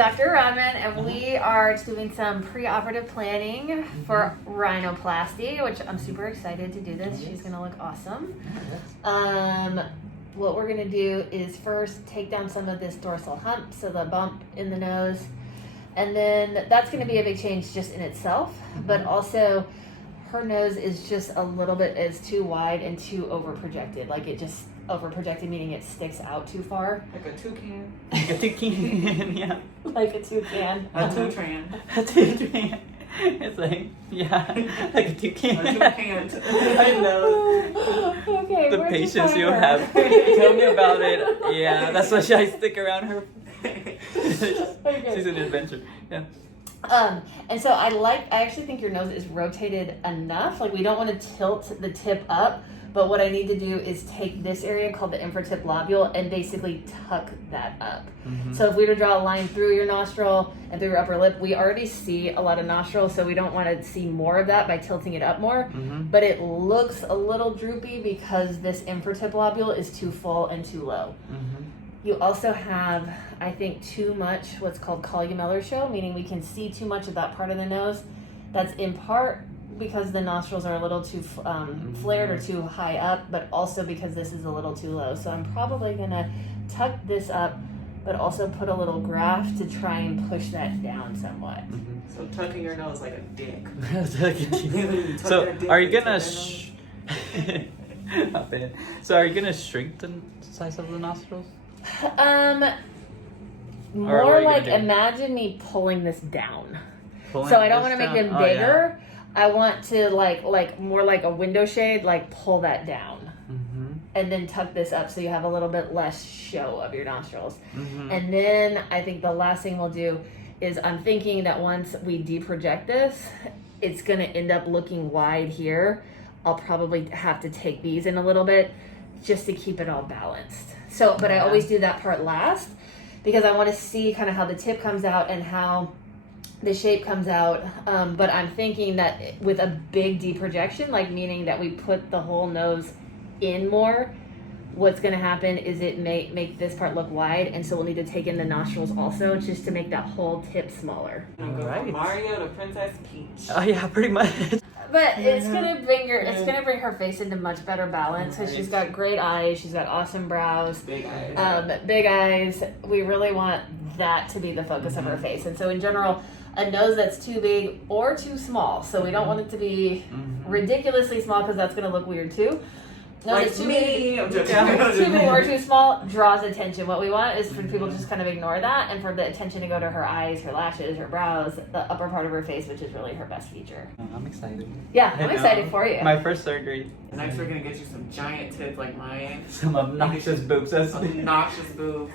Dr. Rodman, and we are doing some pre-operative planning for rhinoplasty, which I'm super excited to do this. She's gonna look awesome. What we're gonna do is first take down some of this dorsal hump, so the bump in the nose, and then that's gonna be a big change just in itself, but also her nose is just a little bit too wide and too over projected. Like it just over projected, meaning it sticks out too far. Like a toucan. Like a toucan, yeah. Like a toucan. A toutran. A toucan. It's like, yeah, like a toucan. A toucan. I know. Okay, The where'd patience find you her? have. Tell me about it. Yeah, that's why I stick around her. Okay. She's an adventure. Yeah. And so I actually think your nose is rotated enough. Like we don't want to tilt the tip up, but what I need to do is take this area called the infratip lobule and basically tuck that up. Mm-hmm. So if we were to draw a line through your nostril and through your upper lip, we already see a lot of nostrils, so we don't want to see more of that by tilting it up more. Mm-hmm. But it looks a little droopy because this infratip lobule is too full and too low. Mm-hmm. You also have, I think, too much what's called columellar show, meaning we can see too much of that part of the nose. That's in part because the nostrils are a little too flared or too high up, but also because this is a little too low. So I'm probably gonna tuck this up, but also put a little graft to try and push that down somewhat. Mm-hmm. So tucking your nose like a dick. So are you gonna not bad. So are you gonna shrink the size of the nostrils? More like imagine me pulling this down. Pulling So I don't this want to make down? them bigger. I want to like more like a window shade, like pull that down. Mm-hmm. And then tuck this up so you have a little bit less show of your nostrils. Mm-hmm. And then I think the last thing we'll do is I'm thinking that once we deproject this, it's going to end up looking wide here. I'll probably have to take these in a little bit just to keep it all balanced. So, but I always do that part last because I want to see kind of how the tip comes out and how the shape comes out. But I'm thinking that with a big deprojection, like meaning that we put the whole nose in more, what's going to happen is it may make this part look wide, and so we'll need to take in the nostrils also just to make that whole tip smaller. Go from Alright. Mario to Princess Peach. Oh yeah, pretty much. But it's gonna bring her face into much better balance because she's got great eyes, she's got awesome brows, Big eyes. big eyes. We really want that to be the focus of her face, and so in general, a nose that's too big or too small. So we don't want it to be ridiculously small because that's gonna look weird too. No, Like it's too me. big. I'm joking. Too big or too small draws attention. What we want is for people to just kind of ignore that and for the attention to go to her eyes, her lashes, her brows, the upper part of her face, which is really her best feature. I'm excited. Yeah, I I'm know. excited for you. My first surgery. Next we're gonna get you some giant tits like mine. Some obnoxious boobs. Obnoxious boobs.